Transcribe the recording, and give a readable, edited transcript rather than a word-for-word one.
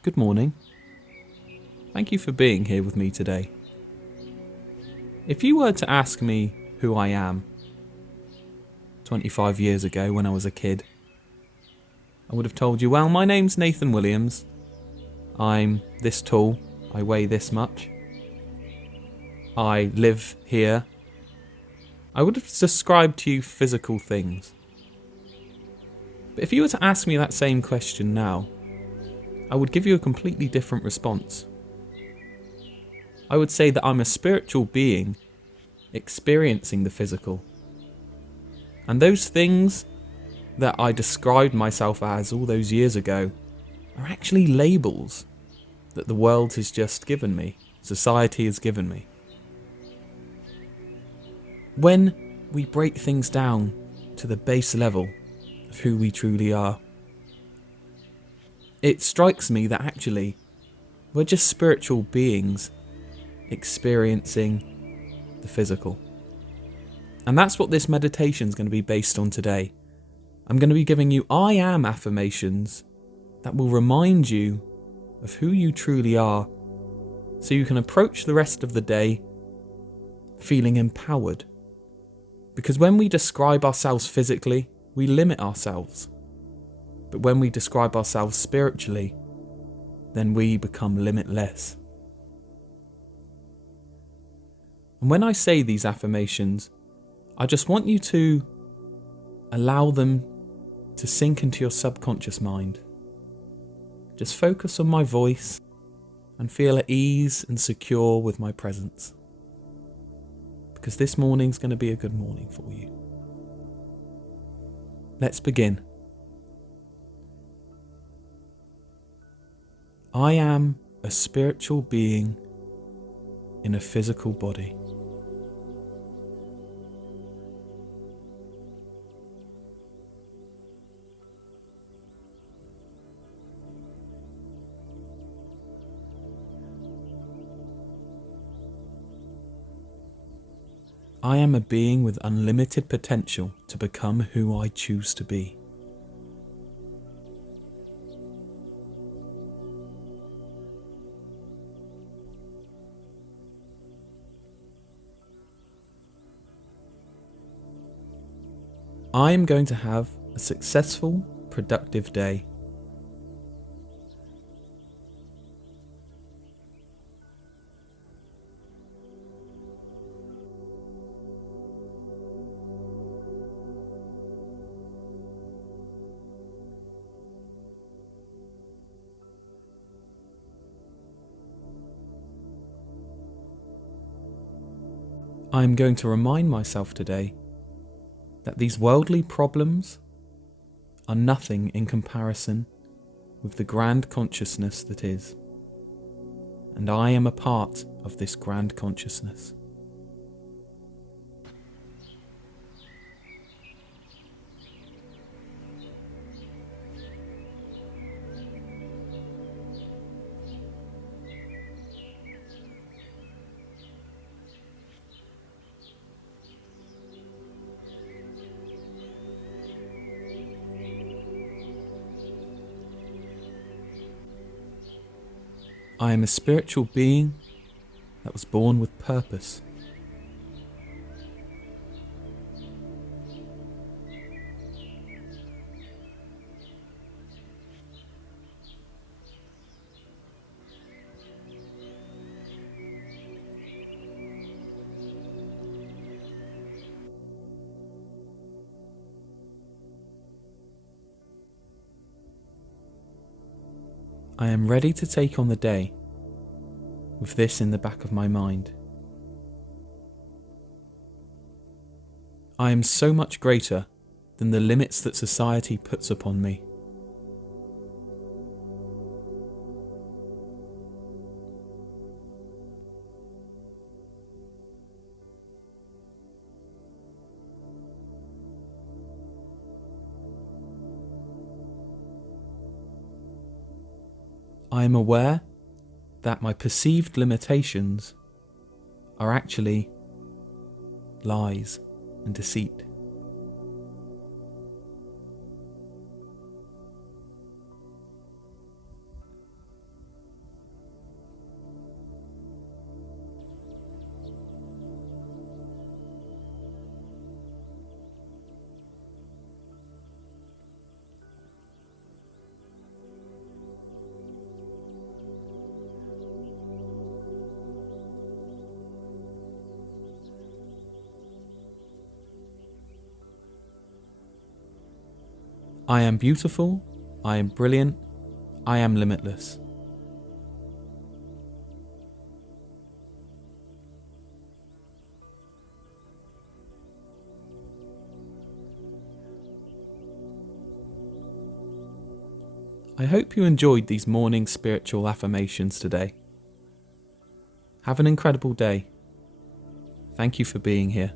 Good morning. Thank you for being here with me today. If you were to ask me who I am 25 years ago when I was a kid, I would have told you, well, my name's Nathan Williams. I'm this tall. I weigh this much. I live here. I would have described to you physical things. But if you were to ask me that same question now, I would give you a completely different response. I would say that I'm a spiritual being experiencing the physical. And those things that I described myself as all those years ago are actually labels that the world has just given me, society has given me. When we break things down to the base level of who we truly are, it strikes me that actually we're just spiritual beings experiencing the physical. And that's what this meditation is going to be based on today. I'm going to be giving you I am affirmations that will remind you of who you truly are, so you can approach the rest of the day feeling empowered. Because when we describe ourselves physically, we limit ourselves. But when we describe ourselves spiritually, then we become limitless. And when I say these affirmations, I just want you to allow them to sink into your subconscious mind. Just focus on my voice and feel at ease and secure with my presence. Because this morning's going to be a good morning for you. Let's begin. I am a spiritual being in a physical body. I am a being with unlimited potential to become who I choose to be. I am going to have a successful, productive day. I am going to remind myself today that these worldly problems are nothing in comparison with the grand consciousness that is. And I am a part of this grand consciousness. I am a spiritual being that was born with purpose. I am ready to take on the day with this in the back of my mind. I am so much greater than the limits that society puts upon me. I am aware that my perceived limitations are actually lies and deceit. I am beautiful, I am brilliant, I am limitless. I hope you enjoyed these morning spiritual affirmations today. Have an incredible day. Thank you for being here.